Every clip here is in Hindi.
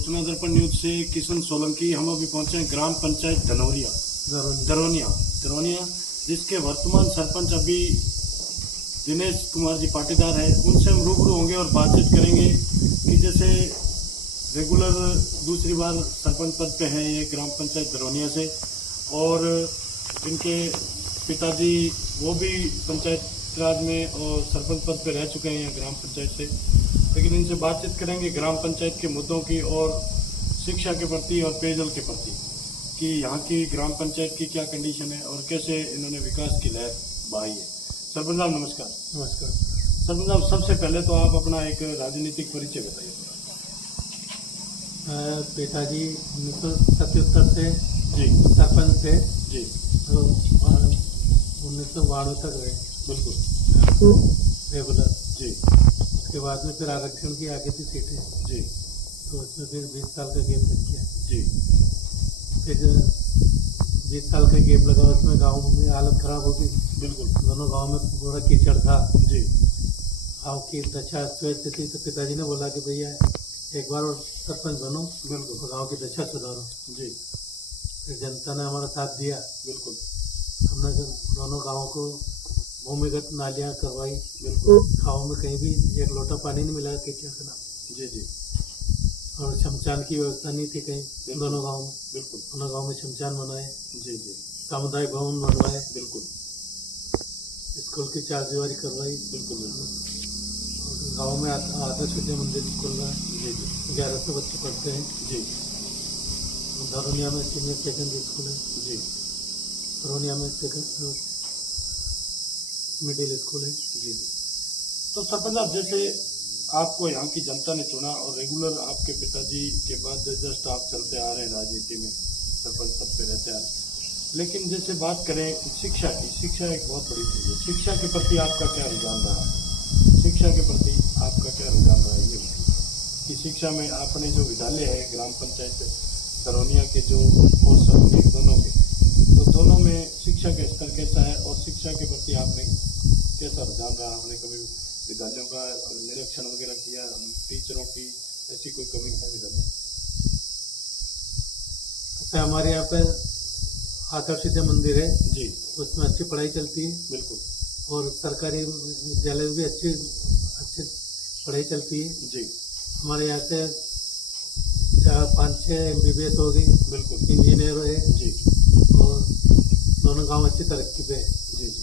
सूचना दर्पण न्यूज से किशन सोलंकी। हम अभी पहुंचे हैं ग्राम पंचायत दरोनिया, जिसके वर्तमान सरपंच अभी दिनेश कुमार जी पाटीदार है। उनसे हम रूबरू होंगे और बातचीत करेंगे कि जैसे रेगुलर दूसरी बार सरपंच पद पे हैं ये ग्राम पंचायत दरोनिया से, और इनके पिताजी वो भी पंचायत राज में और सरपंच पद पे रह चुके हैं यहाँ ग्राम पंचायत से। लेकिन इनसे बातचीत करेंगे ग्राम पंचायत के मुद्दों की और शिक्षा के प्रति और पेयजल के प्रति, कि यहाँ की ग्राम पंचायत की क्या कंडीशन है और कैसे इन्होंने विकास की लहर बहाई है। सरपंच साहब नमस्कार। नमस्कार। सरपंच साहब, सबसे पहले तो आप अपना एक राजनीतिक परिचय बताइए। पिताजी 1977 से जी सरपंच थे जी, तो 1992 तक रहे बिल्कुल रेगुलर। जी। उसके बाद में फिर आरक्षण की आगे थी सीटें, जी तो उसमें फिर 20 साल का गैप लग गया। जी फिर 20 साल का गैप लगा, उसमें गांव में हालत खराब हो गई। बिल्कुल। दोनों गांव में पूरा कीचड़ था। जी गाँव की दशा अस्त थी, तो पिताजी ने बोला कि भैया एक बार और सरपंच बनो, बिल्कुल। और गाँव की दशा सुधारो। जी फिर जनता ने हमारा साथ दिया। बिल्कुल। हमने दोनों गाँव को भूमिगत नालियाँ करवाई। बिल्कुल। गाँव में कहीं भी एक लोटा पानी नहीं मिला कीचड़ के नाम। जी जी। और शमशान की व्यवस्था नहीं थी कहीं दोनों गाँव में। बिल्कुल। दोनों गाँव में शमशान बनाए, जी जी। सामुदायिक भवन बनवाए, बिल्कुल। स्कूल की चारदीवारी करवाई। बिल्कुल बिल्कुल। गाँव में आदर्श विद्या मंदिर खुल रहा है, जी जी। 1100 बच्चे पढ़ते हैं। जी धरोनिया में सीनियर सेकेंडरी स्कूल है, जी। धरोनिया में मिडिल स्कूल है। जी जी। तो सरपंच साहब, जैसे आपको यहाँ की जनता ने चुना और रेगुलर आपके पिताजी के बाद जस्ट आप चलते आ रहे हैं राजनीति में, सरपंच पद पे रहते आ रहे हैं, लेकिन जैसे बात करें शिक्षा की, शिक्षा एक बहुत बड़ी चीज़ है। शिक्षा के प्रति आपका क्या रुझान रहा है? शिक्षा के प्रति आपका क्या रुझान रहा है ये कि शिक्षा में आपने जो विद्यालय है ग्राम पंचायत दरोनिया के जो और सरोनी दोनों के, तो दोनों में शिक्षा का स्तर कैसा है और शिक्षा के प्रति आपने कैसा रुझान रहा? आपने कभी विद्यालयों का निरीक्षण वगैरह किया? टीचरों की ऐसी कोई कमी है विद्यालय? अच्छा, हमारे यहाँ पे आदर्श विद्या मंदिर है जी, उसमें अच्छी पढ़ाई चलती है। बिल्कुल। और सरकारी विद्यालय में भी अच्छी पढ़ाई चलती है। जी हमारे यहाँ से 4-5-6 MBBS हो गई, बिल्कुल। इंजीनियर है, जी और दोनों गांव अच्छी तरक्की पे है। जी जी,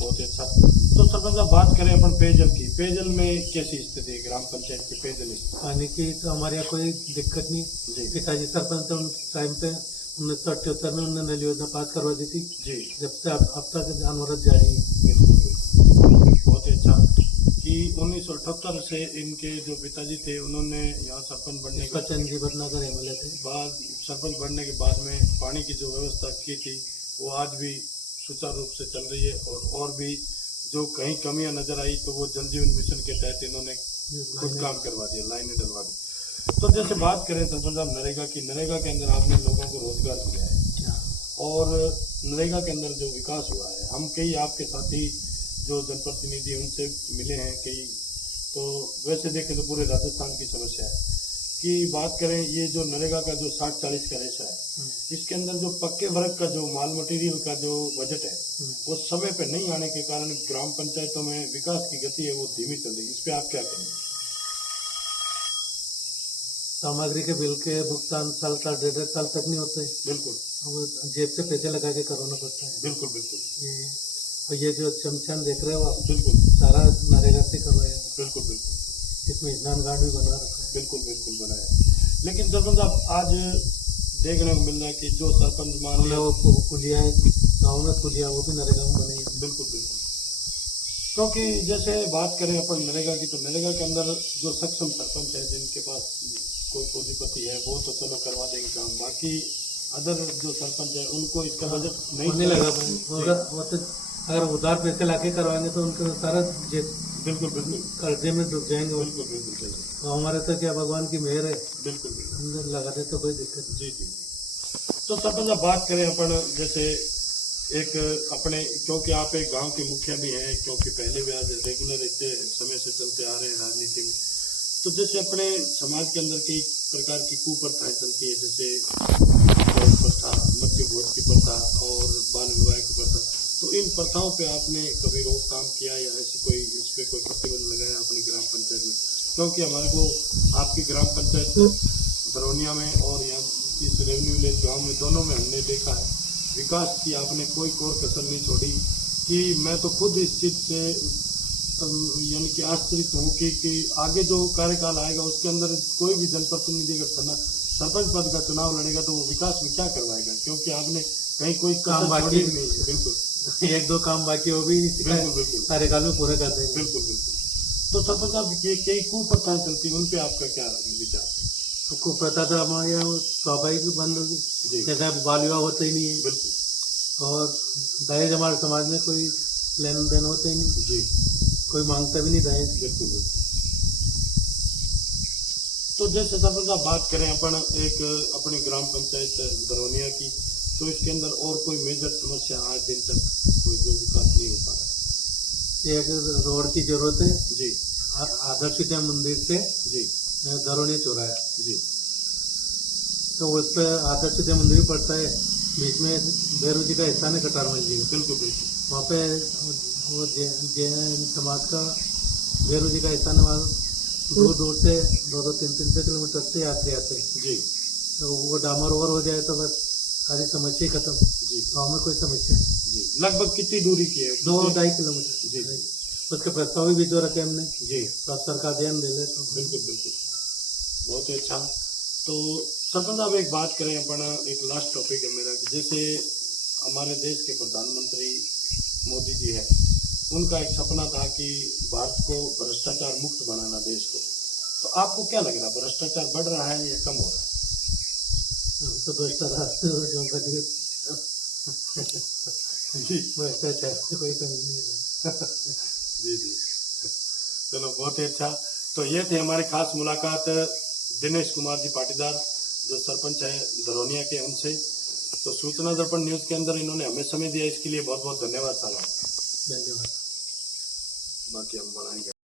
बहुत ही अच्छा। तो सरपंच साहब, बात करें अपन पेयजल की, पेयजल में कैसी स्थिति है ग्राम पंचायत की पेयजल स्थिति? पानी की तो हमारे यहाँ कोई दिक्कत नहीं। जी पिताजी सरपंच थे उस टाइम पे 1978 में उन्होंने नल योजना पास करवा दी थी। जी, जब से अब तक अनवरत जारी है। बिल्कुल बिल्कुल, बहुत ही अच्छा कि 1978 से इनके जो पिताजी थे उन्होंने यहाँ सरपंच बनने के चंद जी भटनागर MLA थे। बाद, सरपंच बनने के बाद में पानी की जो व्यवस्था की थी वो आज भी सुचारू रूप से चल रही है, और भी जो कहीं कमियां नजर आई तो वो जल जीवन मिशन के तहत इन्होंने खुद काम करवा दिया, लाइनें डलवा दी। तो जैसे बात करें सरपंच साहब नरेगा की, नरेगा के अंदर आपने लोगों को रोजगार दिया है और नरेगा के अंदर जो विकास हुआ है, हम कई आपके साथी जो जनप्रतिनिधि उनसे मिले हैं कई, तो वैसे देखें तो पूरे राजस्थान की समस्या है कि बात करें ये जो नरेगा का जो 60-40 का रेशा है, इसके अंदर जो पक्के वर्ग का जो माल मटेरियल का जो बजट है वो समय पे नहीं आने के कारण ग्राम पंचायतों में विकास की गति है वो धीमी चल रही है। इस पे आप क्या कहेंगे? सामग्री के बिल के भुगतान साल 1.5 साल तक नहीं होते। बिल्कुल। वो जेब से पैसे लगा के करवाना पड़ता है। बिल्कुल बिल्कुल। और ये जो शमशान देख रहे हो आप, बिल्कुल सारा नरेगा से करवाया है। बिल्कुल बिल्कुल। इसमें स्नान घाट भी बना रखा है। बिल्कुल बिल्कुल बनाया। लेकिन सरपंच साहब, आज देखने को मिल रहा है कि जो सरपंच मान लिया वो पुलिया है गाँव में, पुलिया वो भी नरेगा में बनी है। बिल्कुल बिल्कुल। क्योंकि जैसे बात करें अपन नरेगा की, तो नरेगा के अंदर जो सक्षम सरपंच है जिनके पास कोई पूंजीपति है वो तो चलो करवा देंगे काम, बाकी अदर जो सरपंच है उनको इसका बजट नहीं लगा। वो तो अगर उधार पैसे लाके करवाएंगे तो उनके सारा बिल्कुल बिल्कुल कर्जे में डूब जाएंगे। बिल्कुल बिल्कुल सही। तो हमारे तो क्या भगवान की मेहर है, बिल्कुल बिल्कुल लगा दे तो कोई दिक्कत नहीं। जी जी जी। तो सरपंच साहब, बात करें अपन जैसे एक अपने, क्योंकि आप एक गांव के मुखिया भी हैं, क्योंकि पहले भी आज रेगुलर इतने समय से चलते आ रहे हैं राजनीति में, तो जैसे अपने समाज के अंदर कई प्रकार की कुप्रथाएं चलती है, जैसे दहेज प्रथा, मृत्यु भोज की प्रथा और बाल विवाह की प्रथा, तो इन प्रथाओं पे आपने कभी रोकथाम किया या ऐसे कोई इस पे कोई प्रतिबंध लगाया अपनी ग्राम पंचायत में? क्योंकि हमारे को आपकी ग्राम पंचायत दरौनिया में और यहाँ इस रेवेन्यू विलेज गाँव में दोनों में हमने देखा है विकास की आपने कोई कोर कसर नहीं छोड़ी। कि मैं तो खुद इस चीज से यानी कि आश्चर्य हूँ कि आगे जो कार्यकाल आएगा उसके अंदर कोई भी जनप्रतिनिधि अगर सरपंच पद का चुनाव लड़ेगा तो वो विकास में क्या करवाएगा, क्योंकि आपने कहीं कोई काम बाकी नहीं है। बिल्कुल एक दो काम बाकी वो भी बिल्कुल कार्यकाल में पूरे कर देंगे। बिल्कुल बिल्कुल। तो सरपंच साहब कई कुप्रथाएं चलती है, उन पे आपका क्या विचार है? कुप्रथा तो हमारे यहाँ स्वाभाविक बंद होगी, जी जैसे अब बाल विवाह होते ही नहीं है बिल्कुल। और दहेज हमारे समाज में कोई लेन देन होते ही नहीं, जी कोई मांगता भी नहीं दहेज। बिल्कुल बिल्कुल। तो जैसे सरपंच साहब बात करें अपन एक अपनी ग्राम पंचायत दरौनिया की, तो इसके अंदर और कोई मेजर समस्या आज दिन तक कोई जो विकास नहीं हो पा रहा है? एक रोड की जरूरत है जी आदर्श विद्या मंदिर से जी दरौनिया चौराहा, जी तो उस पर आदर्श विद्या मंदिर भी पड़ता है, बीच में भैरव जी का स्थान है कटार मंदिर जी का, बिल्कुल बिल्कुल। वहाँ पे वो जैन समाज का भैरव जी का स्थान है, वहाँ दूर दूर से 2-3 किलोमीटर से यात्री आते हैं। जी तो वो डामर ओवर हो जाए तो बस सारी समस्या ही खत्म, जी गाँव में कोई समस्या नहीं। जी। लगभग कितनी दूरी की है? 2-2.5 किलोमीटर। जी उसके प्रस्ताव भी जो रखे हमने, जी तो सरकार ध्यान दे ले तो बिल्कुल बिल्कुल, बहुत ही अच्छा। तो सरपंच साहब एक बात करें अपन, एक लास्ट टॉपिक है मेरा कि जैसे हमारे देश के प्रधानमंत्री मोदी जी है, उनका एक सपना था कि भारत को भ्रष्टाचार मुक्त बनाना देश को, तो आपको क्या लग रहा है भ्रष्टाचार बढ़ रहा है या कम हो रहा है? अभी तो भ्रष्टाचार जो कभी जी भ्रष्टाचार से कोई कमी नहीं रहा। जी जी, चलो बहुत ही अच्छा। तो ये थे हमारी खास मुलाकात दिनेश कुमार जी पाटीदार जो सरपंच है दरौनिया के, उनसे। तो सूचना दर्पण न्यूज के अंदर इन्होंने हमें समय दिया, इसके लिए बहुत बहुत धन्यवाद साहब। धन्यवाद। बाकी हम बढ़ाएंगे।